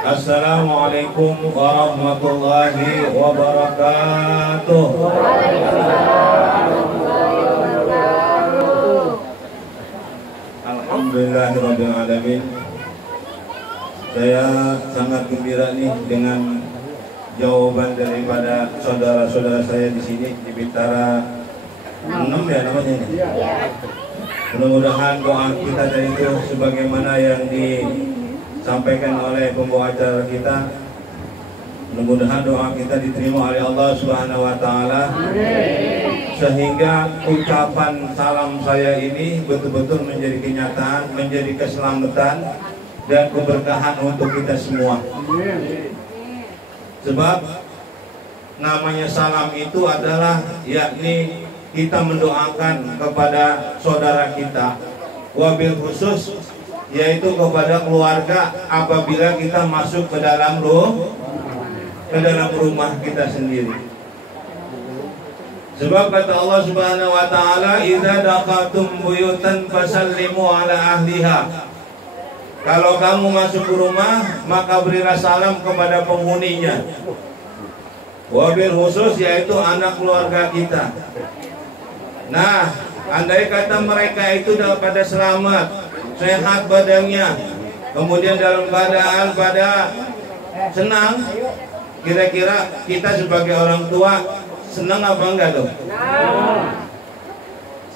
Assalamualaikum warahmatullahi wabarakatuh. Alhamdulillahirabbil alamin. Saya sangat gembira nih dengan jawaban daripada saudara-saudara saya di sini di Bintara 6 ya namanya ini. Mudah-mudahan doa kita dari itu sebagaimana yang disampaikan oleh pembawa acara kita. Mudah-mudahan doa kita diterima oleh Allah Subhanahu wa taala. Sehingga ucapan salam saya ini betul-betul menjadi kenyataan, menjadi keselamatan dan keberkahan untuk kita semua. Sebab namanya salam itu adalah yakni kita mendoakan kepada saudara kita, wabil khusus yaitu kepada keluarga apabila kita masuk ke dalam rumah kita sendiri. Sebab kata Allah Subhanahu wa taala, "Idza dakhaltum buyutan fasallimu ala ahliha." Kalau kamu masuk ke rumah, maka berilah salam kepada penghuninya. Wabil khusus yaitu anak keluarga kita. Nah, andai kata mereka itu pada selamat, sehat badannya, kemudian dalam keadaan pada senang, kira-kira kita sebagai orang tua senang apa enggak tuh?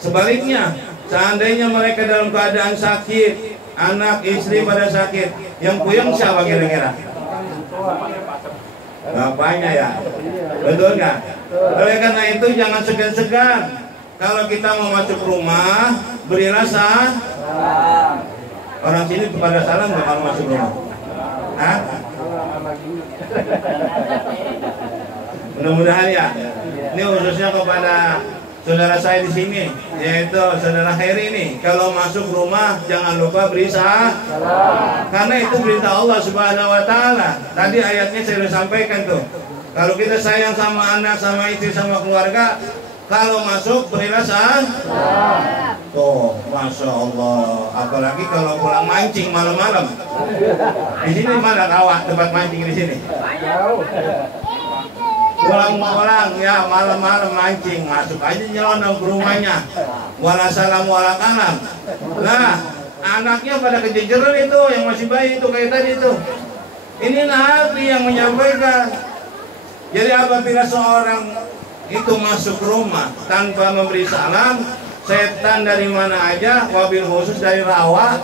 Sebaliknya, seandainya mereka dalam keadaan sakit, anak istri pada sakit, yang puyeng siapa kira-kira? Bapaknya ya, betul nggak? Oleh karena itu jangan segan-segan. Kalau kita mau masuk rumah, berilah salam. Orang sini kepada salam nggak kalau masuk rumah? Hah? Mudah-mudahan ya. Ini khususnya kepada saudara saya di sini, yaitu saudara Heri ini. Kalau masuk rumah jangan lupa beri salam. Karena itu perintah Allah Subhanahu wa taala. Tadi ayatnya saya sudah sampaikan tuh. Kalau kita sayang sama anak, sama istri, sama keluarga, kalau masuk berilah salam. Tuh, masya Allah. Apalagi kalau pulang mancing malam-malam. Di sini mana kawah tempat mancing di sini? Pulang ya malam-malam mancing, masuk aja nyelonong ke rumahnya. Wala salam wala kalam. Nah, anaknya pada kejejeran itu, yang masih bayi itu kayak tadi itu. Ini Nabi yang menyampaikan. Jadi apabila seorang itu masuk rumah tanpa memberi salam, setan dari mana aja, wabil khusus dari rawa,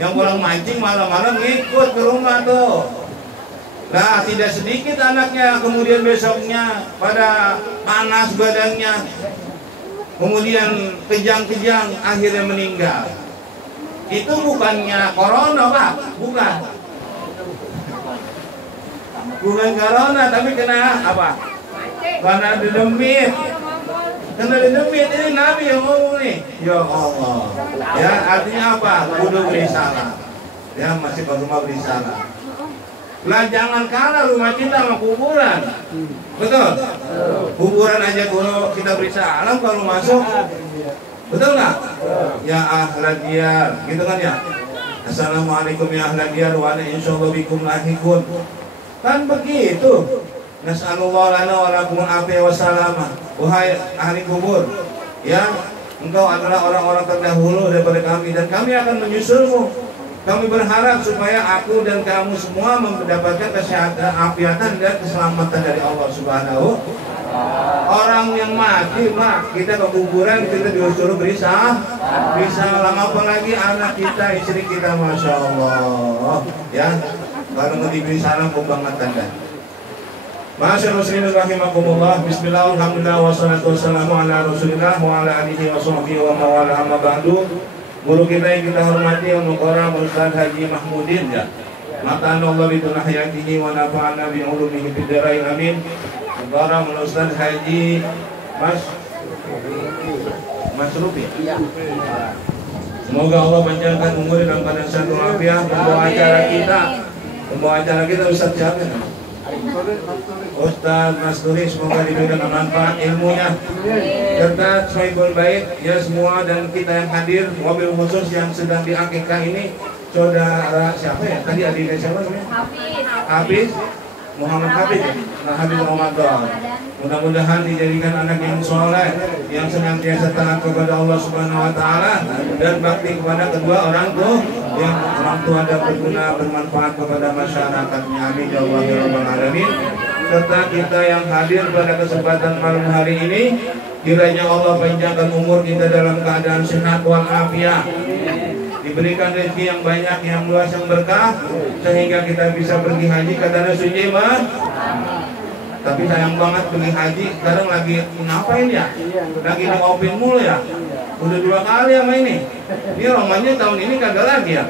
yang pulang mancing malam-malam ikut ke rumah tuh. Nah, tidak sedikit anaknya kemudian besoknya pada panas badannya, kemudian kejang-kejang, akhirnya meninggal. Itu bukannya corona, Pak, bukan. Bukan corona, tapi kena apa? Karena didemit. Karena didemit, ini Nabi yang ngomong nih. Ya Allah. Ya, artinya apa? Kudu beri salam. Ya, masih ke rumah beri salam. Lah jangan kalah rumah kita sama kuburan. Betul? Kuburan aja kalau kita beri salam kalau masuk. Betul nggak? Ya ahlan diyar, gitu kan ya? Assalamualaikum ya ahlan diyar wa ana insyaallah bikum lahikun. Kan begitu. Nas'alullah lana wa lakum al-afiyah wa salamah. Wahai ahli kubur, ya, engkau adalah orang-orang terdahulu daripada kami dan kami akan menyusulmu. Kami berharap supaya aku dan kamu semua mendapatkan kesehatan, afiatan dan keselamatan dari Allah Subhanahu. Orang yang mati mah kita ke kuburan kita disuruh beri salam, apalagi anak kita, istri kita, masya Allah. Ya, kalau mau diberi salam kebangetan kan. Masyaallah muslimin rahimakumullah. Bismillah, alhamdulillah, wassalatu wassalamu ala rasulillah wa ala alihi wa sahbihi wa mawala amma ba'du. Guru kita yang kita hormati Al-Muqarram Ustaz Haji Mahmudin ya. Matan Allah bidun hayatihi wa nafa'ana bi ulumihi fid dharain amin. Al-Muqarram Ustaz Haji Mas Rupi. Semoga Allah panjangkan umur dalam keadaan sehat walafiat. Pembawa acara kita Ustaz siapa? Ustaz Masduri, semoga diberikan manfaat ilmunya serta sohibul bait ya semua dan kita yang hadir, mobil khusus yang sedang diakikah ini saudara siapa ya? Tadi adiknya siapa namanya? Hafiz. Muhammad Habib, Habib Ramadan. Mudah-mudahan dijadikan anak yang soleh, yang senantiasa taat kepada Allah Subhanahu Wa Taala dan bakti kepada kedua orang tua, yang orang tua dan berguna bermanfaat kepada masyarakatnya. Amin ya Allah ya Rabbal Alamin. Serta kita yang hadir pada kesempatan malam hari ini, kiranya Allah panjangkan umur kita dalam keadaan sehat walafiat, diberikan rezeki yang banyak, yang luas, yang berkah, sehingga kita bisa pergi haji ke tanah suci mah. Tapi sayang banget pergi haji sekarang lagi ngapain ya? Lagi ngopi mulu ya? Udah 2 kali sama ini. Ini romannya tahun ini kagak lagi ya?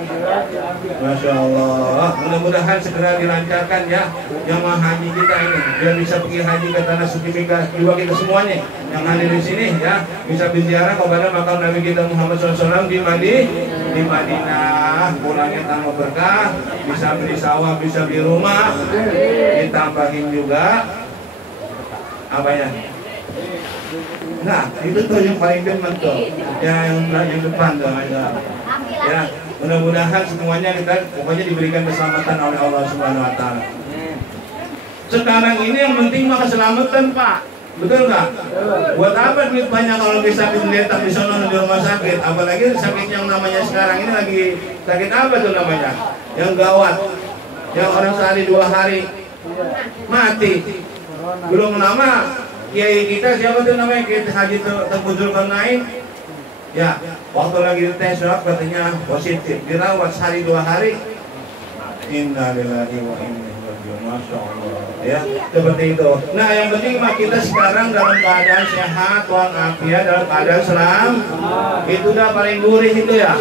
Masya Allah. Mudah-mudahan segera dilancarkan ya jamaah haji kita ini, biar bisa pergi haji ke tanah suci juga kita semuanya yang hadir di sini ya, bisa berziarah kepada makam Nabi kita Muhammad SAW di Madinah. Pulangnya tanpa berkah, bisa beli sawah, bisa beli rumah, ditambahin juga apanya? Nah, itu tuh yang paling demen tuh, yang depan tuh ya. Mudah-mudahan semuanya kita pokoknya diberikan keselamatan oleh Allah Subhanahu Wa Taala. Sekarang ini yang penting mah keselamatan, Pak. Betul nggak? Buat apa duit banyak kalau bisa diletak di sana di rumah sakit? Apalagi sakit yang namanya sekarang ini lagi sakit apa tuh namanya? Yang gawat, yang orang sehari 2 hari mati. Belum lama kiai kita siapa tuh namanya, Kiai Haji Tengku Zulkarnain. Ya, waktu lagi tes swab katanya positif, dirawat sehari 2 hari. Innalillahi wa inna ilaihi raji'un. Masya Allah. Ya, seperti itu. Nah, yang penting mah kita sekarang dalam keadaan sehat walafiat, dalam keadaan selam. Itu udah paling gurih itu ya.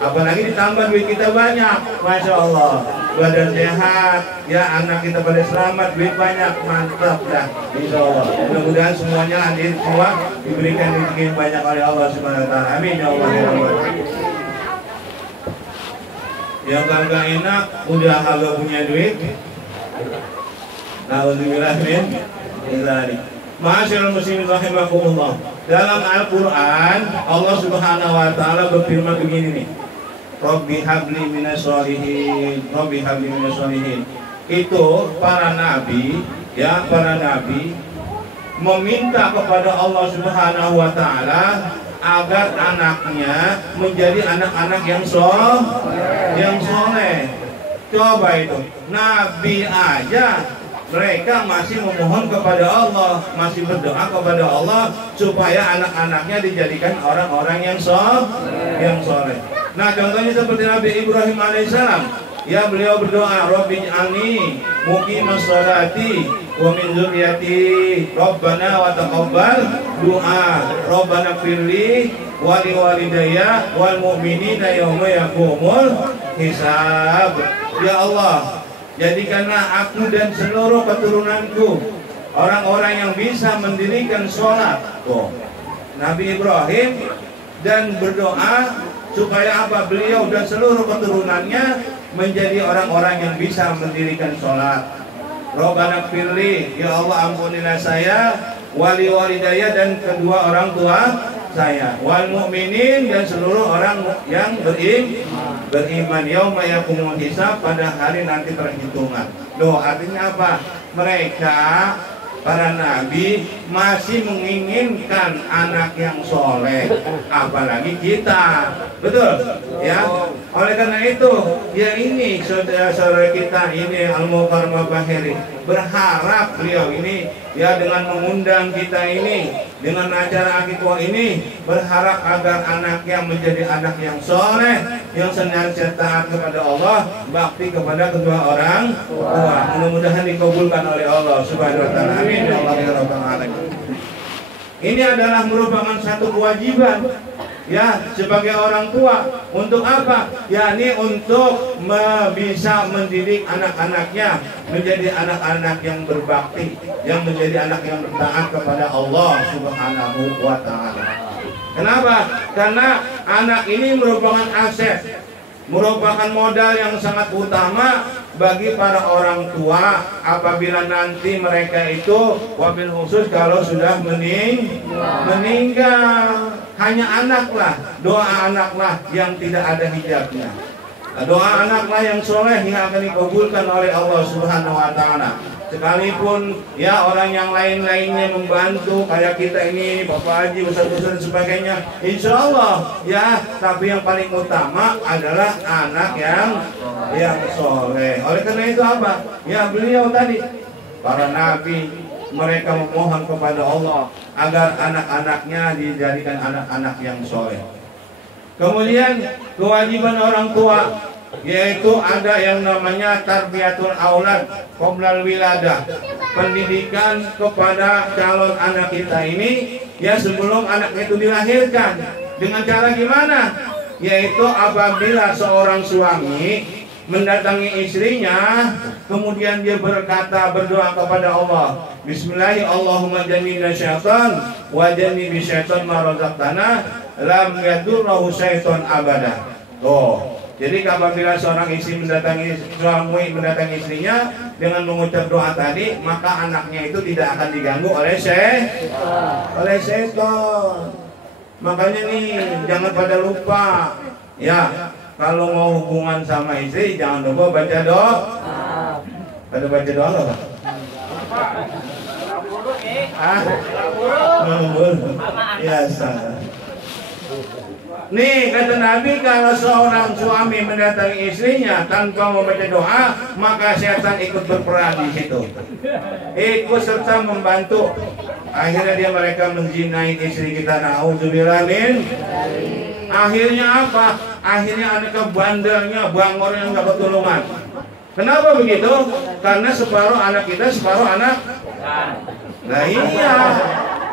Apalagi ditambah duit kita banyak, Masya Allah. Badan sehat, ya anak kita pada selamat, duit banyak, mantap dah, Insya Allah. Mudah-mudahan semuanya hadir semua diberikan rezeki banyak oleh Allah Subhanahu Wa Taala. Amin ya Allah ya Allah. Yang kagak enak, udah kagak punya duit. Alhamdulillah min. Ma'asyiral muslimin rahimakumullah. Dalam Al-Qur'an Allah Subhanahu Wa Taala berfirman begini nih. Rabbi habli minas sholihin, Rabbi habli minas sholihin. Itu para nabi, ya para nabi meminta kepada Allah Subhanahu Wa Taala agar anaknya menjadi anak-anak yang soleh. Coba itu, nabi aja mereka masih memohon kepada Allah, masih berdoa kepada Allah supaya anak-anaknya dijadikan orang-orang yang soleh. Nah, contohnya seperti Nabi Ibrahim alaihissalam, ya beliau berdoa, Rabbi ij'alni muqimas sholati wa min dzurriyyati Rabbana wa taqabbal du'a Rabbana firli wa li walidayya wal mu'minina yauma yaqumul hisab. Ya Allah, jadikanlah aku dan seluruh keturunanku orang-orang yang bisa mendirikan sholat. Nabi Ibrahim dan berdoa supaya apa? Beliau dan seluruh keturunannya menjadi orang-orang yang bisa mendirikan sholat. Rabbana firli, ya Allah ampunilah saya, wali walidayya dan kedua orang tua saya, wal mu'minin dan seluruh orang yang beriman yauma yaqumul hisab, pada hari nanti perhitungan. Loh, artinya apa? Mereka para nabi masih menginginkan anak yang soleh, apalagi kita, betul ya. Oleh karena itu, ya ini saudara-saudara kita ini Al-Mukarramah Bahiri berharap beliau ini ya dengan mengundang kita ini dengan acara akikah ini, berharap agar anaknya menjadi anak yang soleh, yang senantiasa taat kepada Allah, bakti kepada kedua orang tua. Mudah-mudahan dikabulkan oleh Allah Subhanahu Wa Taala. Amin ya Allah ya Rabbal Alamin. Ini adalah merupakan satu kewajiban ya sebagai orang tua. Untuk apa? Yakni untuk bisa mendidik anak-anaknya menjadi anak-anak yang berbakti, yang menjadi anak yang bertaat kepada Allah Subhanahu Wa Taala. Kenapa? Karena anak ini merupakan aset, merupakan modal yang sangat utama bagi para orang tua apabila nanti mereka itu wabil khusus kalau sudah meninggal. Hanya anaklah, doa anaklah yang tidak ada hijabnya. Doa anaklah yang soleh yang akan dikabulkan oleh Allah Subhanahu wa Ta'ala. Sekalipun ya orang yang lain-lainnya membantu kayak kita ini, Bapak Haji, Ustaz-Ustaz dan sebagainya, insya Allah ya, tapi yang paling utama adalah anak yang soleh. Oleh karena itu apa? Ya beliau tadi, para nabi, mereka memohon kepada Allah agar anak-anaknya dijadikan anak-anak yang soleh. Kemudian kewajiban orang tua, yaitu ada yang namanya tarbiyatul aulad qoblal wiladah, pendidikan kepada calon anak kita ini ya sebelum anak itu dilahirkan. Dengan cara gimana? Yaitu apabila seorang suami mendatangi istrinya, kemudian dia berdoa kepada Allah, Bismillahirrahmanirrahim, Allahumma jannibna syaitan wa jannibi syaitan ma razaqtana lam yadurruhu syaitan abada. Jadi apabila seorang istri suami mendatangi istrinya dengan mengucap doa tadi, maka anaknya itu tidak akan diganggu oleh setan. Makanya nih jangan pada lupa ya, kalau mau hubungan sama istri jangan lupa baca doa. Pada baca doa nggak Pak? Ya salah. Nih kata Nabi, kalau seorang suami mendatangi istrinya tanpa membaca doa, maka setan ikut berperan di situ, ikut serta membantu. Akhirnya mereka menzinai istri kita. Nauzubillah min. Akhirnya apa? Akhirnya anaknya bandelnya, bangornya nggak ketulungan. Kenapa begitu? Karena separuh anak kita, separuh anak. Nah iya,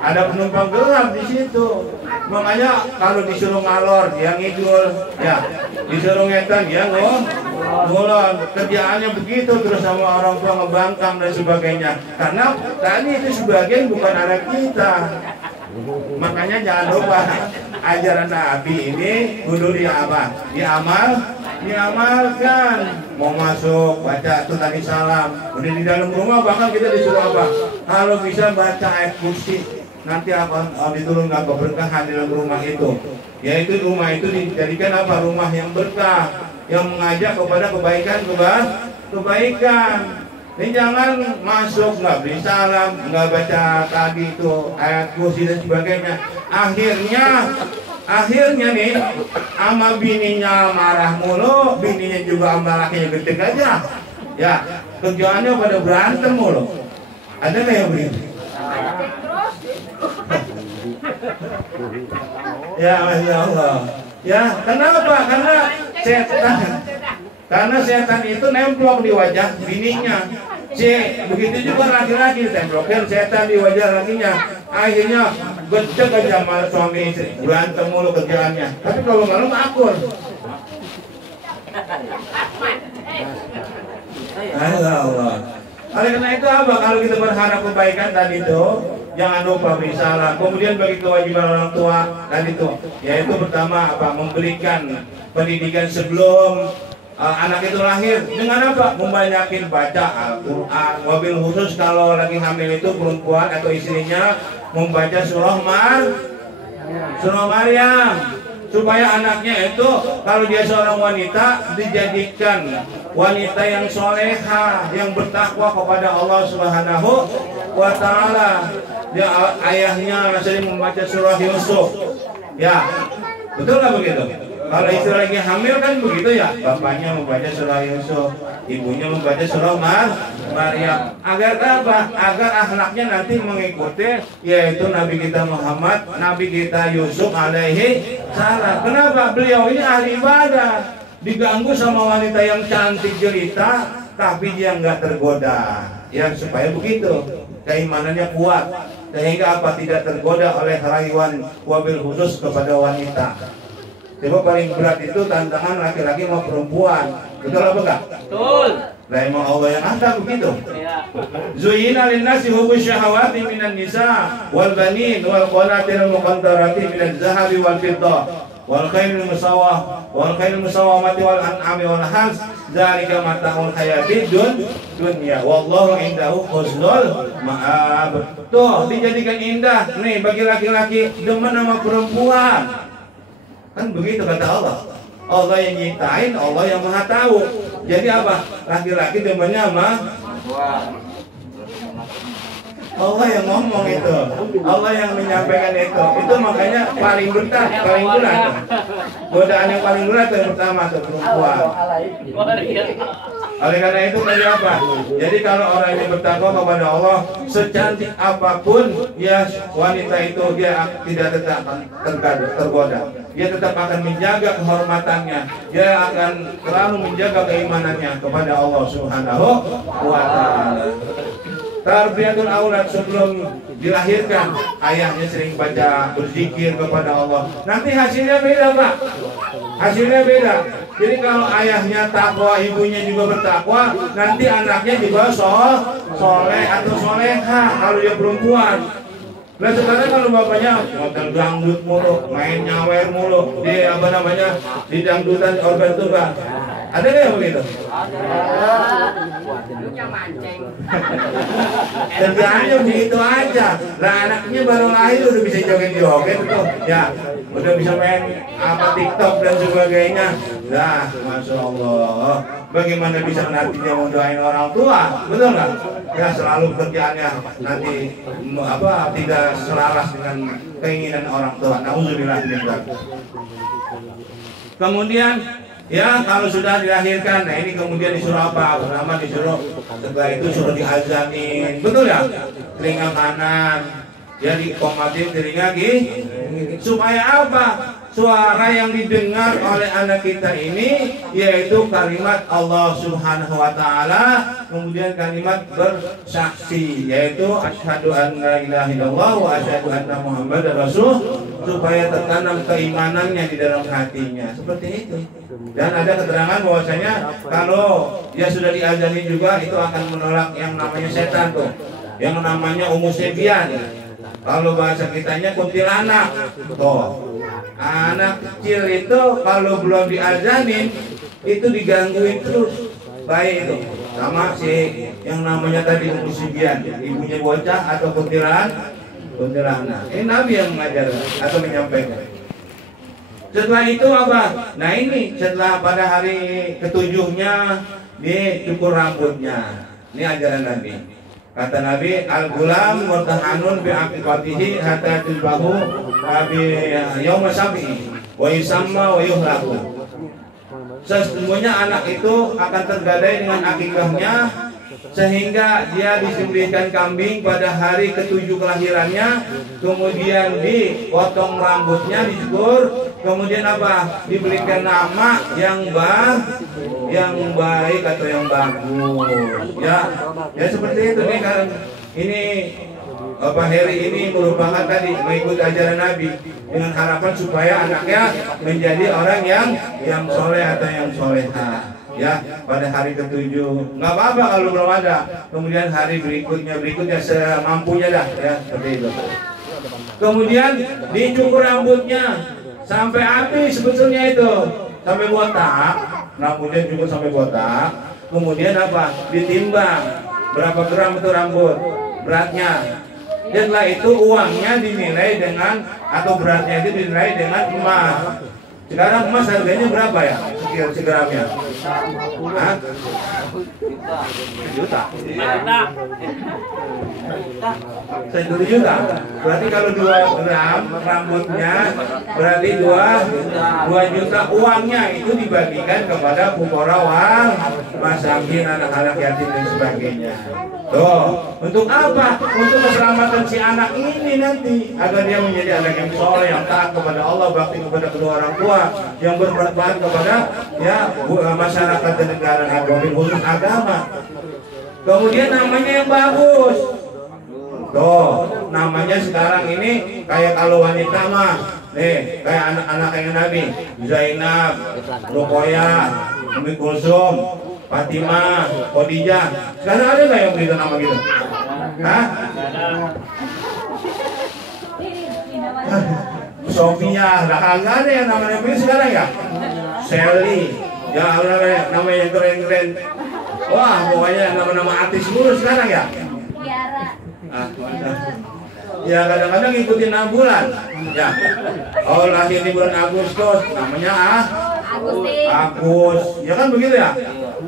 ada penumpang gelap di situ. Makanya kalau disuruh ngalor dia ngidul, ya disuruh ngetan dia ngulon. Kerjaannya begitu terus sama orang tua ngebangkang dan sebagainya. Karena tadi itu sebagian bukan anak kita. Makanya jangan lupa ajaran Nabi ini kudu diamalkan. Mau masuk baca tuh tadi salam. Udah di dalam rumah bahkan kita disuruh apa? Kalau bisa baca ayat kursi. Nanti apa diturunkan keberkahan dalam rumah itu, yaitu rumah itu dijadikan apa? Rumah yang berkah, yang mengajak kepada kebaikan. Ini jangan masuk nggak beri salam, nggak baca tadi itu ayat kursi dan sebagainya. Akhirnya nih ama bininya marah mulu, bininya juga marahnya gede aja. Ya kerjaannya pada berantem mulu. Ada nggak yang begitu? Ya Masya Allah. Ya kenapa? Karena setan itu nemplok di wajah bininya. Begitu juga laki-laki templokin setan di wajah lakinya. Akhirnya gede aja malah suami istri, berantem mulu kerjaannya. Tapi kalau malam akur. Allah. Oleh karena itu apa? Kalau kita berharap kebaikan tadi itu, jangan lupa bersalah. Kemudian bagi kewajiban orang tua tadi itu, yaitu pertama apa? Memberikan pendidikan sebelum anak itu lahir. Dengan apa? Membanyakin baca Al-Quran. Wabil khusus kalau lagi hamil itu perempuan atau istrinya membaca surah Maryam, supaya anaknya itu kalau dia seorang wanita dijadikan wanita yang soleha, yang bertakwa kepada Allah Subhanahu wa Ta'ala. Dia ayahnya sering membaca surah Yusuf. Ya, betul nggak begitu? Kalau istri lagi hamil kan begitu ya, bapaknya membaca surah Yusuf, ibunya membaca surah Maryam. Agar apa? Agar akhlaknya nanti mengikuti yaitu Nabi kita Muhammad, Nabi kita Yusuf alaihi salam. Kenapa? Beliau ini ahli ibadah, diganggu sama wanita yang cantik jelita, tapi dia nggak tergoda. Ya supaya begitu, keimanannya kuat, sehingga apa? Tidak tergoda oleh rayuan wabil khusus kepada wanita. Coba paling berat itu tantangan laki-laki mau perempuan. Betul apa enggak? Betul. Lah emang Allah yang angkat begitu. Zuyyina lin-nasi hubbus syahawati minan nisa wal banin wal qanatir al-muqantarati minaz zahabi wal fiddah wal khairil musawwamati wal an'ami wal has dzalika mata'ul hayatid dunya wallahu indahu husnul ma'ab. Tuh dijadikan indah nih bagi laki-laki demen sama perempuan. Kan begitu kata Allah. Allah yang nyiptain, Allah yang maha tahu. Jadi apa? Laki-laki demennya mah Allah yang ngomong itu, Allah yang menyampaikan itu makanya paling berat, paling berat. Godaan yang paling berat yang pertama tuh perempuan. Oleh karena itu tadi apa? Jadi kalau orang ini bertakwa kepada Allah, secantik apapun ya wanita itu dia tidak tetap tergoda. Dia tetap akan menjaga kehormatannya. Dia akan selalu menjaga keimanannya kepada Allah Subhanahu wa taala. Tarbiyatul aulad sebelum dilahirkan, ayahnya sering baca berzikir kepada Allah. Nanti hasilnya beda, Pak. Hasilnya beda. Jadi kalau ayahnya takwa, ibunya juga bertakwa, nanti anaknya juga soleh atau soleha kalau dia perempuan. Nah sekarang kalau bapaknya model dangdut mulu, main nyawer mulu, di apa namanya di dangdutan organ tuba. Ada nggak yang begitu? Kerjaannya begitu aja. Nah anaknya baru lahir udah bisa joget-joget tuh, ya udah bisa main apa TikTok dan sebagainya. Nah, masya Allah. Bagaimana bisa nantinya mau doain orang tua, betul nggak? Ya selalu kerjaannya nanti apa tidak selaras dengan keinginan orang tua. Nauzubillah min dzalik. Kemudian ya kalau sudah dilahirkan, nah ini kemudian disuruh apa? Pertama disuruh, setelah itu suruh diazanin, betul ya? Telinga kanan, ya dikomatin telinga kiri, supaya apa? Suara yang didengar oleh anak kita ini yaitu kalimat Allah Subhanahu wa taala, kemudian kalimat bersaksi yaitu asyhadu an la ilaha illallah wa asyhadu anna muhammadar rasul, supaya tertanam keimanannya di dalam hatinya. Seperti itu. Dan ada keterangan bahwasanya kalau dia sudah diazani juga itu akan menolak yang namanya setan tuh. Yang namanya umusebian. Kalau bahasa kitanya kuntilanak. Tuh. Anak kecil itu kalau belum diazanin itu digangguin terus, baik itu sama si yang namanya tadi umusibian, ibunya bocah atau kuntilanak. Ini Nabi yang mengajar atau menyampaikan. Setelah itu apa? Nah ini setelah pada hari ketujuhnya dicukur rambutnya. Ini ajaran Nabi. Kata Nabi, al-gulam murtahanun bi aqiqatihi hatta tilbahu bi yaum sabi wa yusamma wa yuhlaqu. Sesungguhnya anak itu akan tergadai dengan akikahnya sehingga dia disembelihkan kambing pada hari ketujuh kelahirannya, kemudian dipotong rambutnya, dicukur, kemudian apa? Diberikan nama yang baik atau yang bagus. Ya seperti itu nih kan. Ini Bapak Heri ini merupakan tadi mengikuti ajaran Nabi dengan harapan supaya anaknya menjadi orang yang soleh atau yang soleha. Ya pada hari ketujuh nggak apa-apa kalau belum ada, kemudian hari berikutnya semampunya dah ya seperti itu. Kemudian dicukur rambutnya sampai habis sebetulnya itu, sampai botak, rambutnya juga sampai botak. Kemudian apa? Ditimbang berapa gram itu rambut beratnya. Dan setelah itu uangnya dinilai dengan atau beratnya itu dinilai dengan emas. Sekarang emas harganya berapa ya? Segramnya? Hah? Juta. 1 juta. Berarti kalau 2 gram rambutnya berarti 2 juta. Uangnya itu dibagikan kepada fuqara wal masakin, anak-anak yatim dan sebagainya. Tuh, untuk apa? Untuk keselamatan si anak ini nanti, agar dia menjadi anak yang soleh, yang taat kepada Allah, bakti kepada kedua orang tua, yang bermanfaat kepada ya masyarakat dan negara, khusus agama. Kemudian namanya yang bagus. Tuh, namanya sekarang ini kayak kalau wanita mah, nih kayak anak-anak yang Nabi, Zainab, Ruqayyah, Ummi Kulsum, Fatimah, Khadijah. Sekarang ada nggak yang begitu nama gitu? Hah? Sofia, nah kagak ada yang namanya begitu sekarang ya? Sally, ya nama yang keren-keren. Wah, pokoknya nama-nama artis mulu sekarang ya? Ya kadang-kadang ngikutin 6 bulan. Ya, oh lahir di bulan Agustus, namanya Agus, ya kan begitu ya?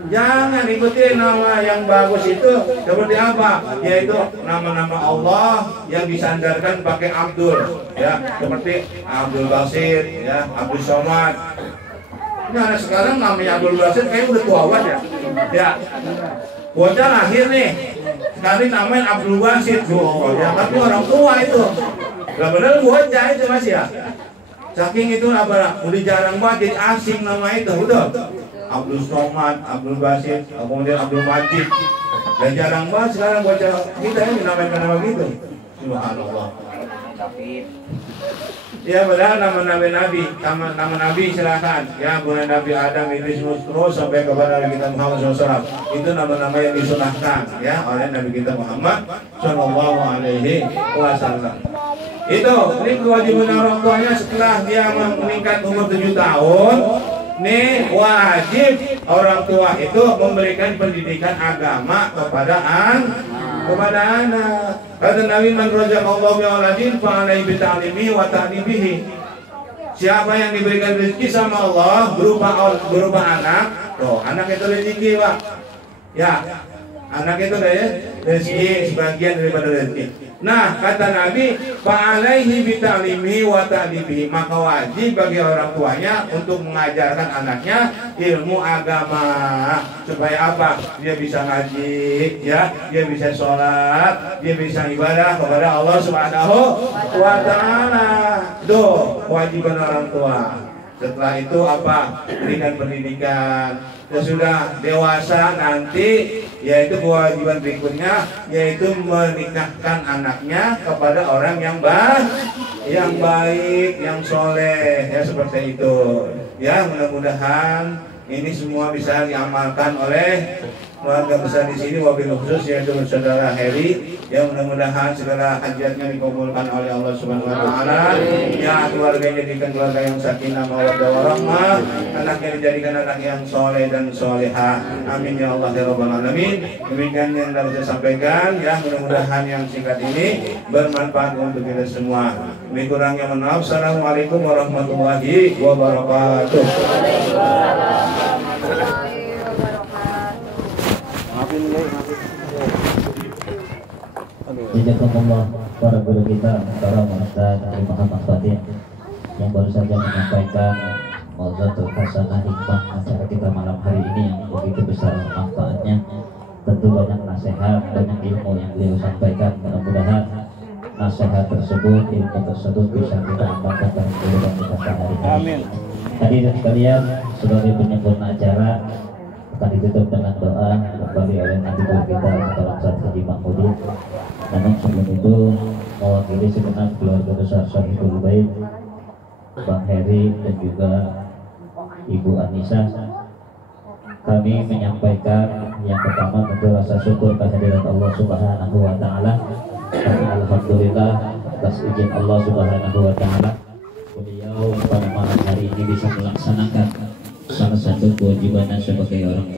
Jangan ikuti nama yang bagus itu seperti apa? Yaitu nama-nama Allah yang disandarkan pakai Abdul, ya, seperti Abdul Basir, ya, Abdul Somad. Nah, sekarang namanya Abdul Basir kayak udah tua banget ya. Ya, bocah lahir nih, sekali namanya Abdul Basir, ya, tapi orang tua itu. Gak benar bocah itu Mas ya. Saking itu apa? Udah jarang banget jadi asing nama itu, udah. Abdul Somad, Abdul Basir, kemudian Abdul Majid. Dan jarang banget sekarang bocah kita ini namanya nama gitu. Subhanallah. Ya, padahal nama-nama Nabi silakan. Ya, mulai Nabi Adam, Idris, terus sampai kepada Nabi kita Muhammad SAW. Itu nama-nama yang disunahkan ya oleh Nabi kita Muhammad SAW. Itu, ini kewajiban orang tuanya setelah dia meningkat umur 7 tahun. Nih wajib orang tua itu memberikan pendidikan agama kepada anak. Kata Nabi, man razaqallahu bi auladin fa alaihi bi ta'limihi wa ta'dibihi. Siapa yang diberikan rezeki sama Allah berupa anak, tuh anak itu rezeki, Pak. Ya, anak itu rezeki, sebagian daripada rezeki. Nah, kata Nabi, fa'alaihi bita'limihi wa ta'dibihi, maka wajib bagi orang tuanya untuk mengajarkan anaknya ilmu agama supaya apa? Dia bisa ngaji, ya, dia bisa sholat, dia bisa ibadah kepada Allah Subhanahu wa Ta'ala. Tuh, kewajiban orang tua. Setelah itu apa? Berikan pendidikan. Sesudah dewasa nanti, yaitu kewajiban berikutnya, yaitu menikahkan anaknya kepada orang yang baik, yang soleh, ya seperti itu. Ya, mudah-mudahan ini semua bisa diamalkan oleh keluarga besar di sini, wabil khusus yaitu saudara Heri. Ya, mudah-mudahan segala hajatnya dikabulkan oleh Allah Subhanahu wa Ta'ala. Ya, keluarganya dijadikan keluarga yang sakinah mawaddah warahmah, anaknya dijadikan anak yang soleh dan solehah. Amin ya Allah ya rabbal alamin. Demikian yang dapat saya sampaikan, ya, mudah-mudahan yang singkat ini bermanfaat untuk kita semua. Lebih kurangnya mohon maaf. Assalamualaikum warahmatullahi wabarakatuh. Jazakumullah para guru kita, para Ustaz Muhammad Fatih yang baru saja menyampaikan mau'izatul hasanah hikmah acara kita malam hari ini yang begitu besar manfaatnya. Tentu banyak nasihat, banyak ilmu yang beliau sampaikan. Mudah-mudahan nasihat tersebut, ilmu tersebut bisa kita amalkan dalam kehidupan kita sehari-hari. Amin. Hadirin sekalian, sebagai penyempurna acara akan ditutup dengan doa kembali oleh Nabi kita Bapak Ustaz Haji Mahmudin. Namun sebelum itu mewakili segenap keluarga besar Sahibul Bait, Bang Heri dan juga Ibu Anissa, kami menyampaikan yang pertama tentu rasa syukur kehadiran Allah Subhanahu wa Ta'ala. Alhamdulillah atas izin Allah Subhanahu wa Ta'ala, beliau pada malam hari ini bisa melaksanakan salah satu kewajiban sebagai orang